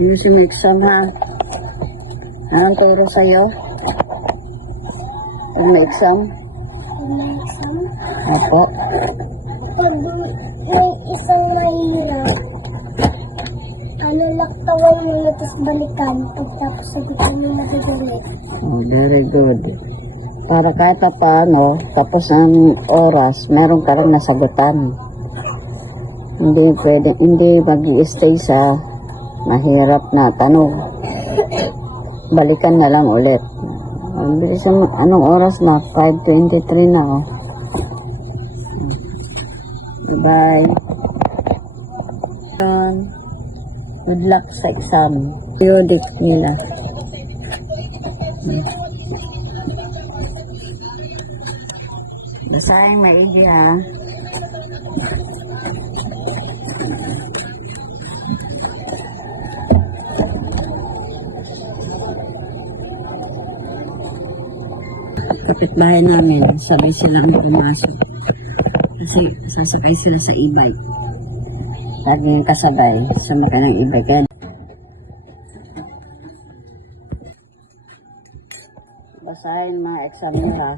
Ayusin mo exam ha. Anong turo sa'yo? Pag may exam? May exam? Opo. Pag yung isang mahirap, laktawan mo na tapos balikan. Pagtapos sagutin mo na direct. Oh, very good. Para kahit pa paano, tapos ang oras, meron ka rin nasagutan. Hindi pwede, hindi mag-i-stay sa mahirap na tanong. Balikan na lang ulit. Ang bilis mo, anong oras na? 5:23 na oh. Bye-bye. Good luck sa exam. Periodic nila. Basahin maigi ha. Kapitbahay namin, sabay silang pumasok. Kasi sasakay sila sa e-bike. Laging kasabay, sumakay ng e-bike. Basahin mga exam nila.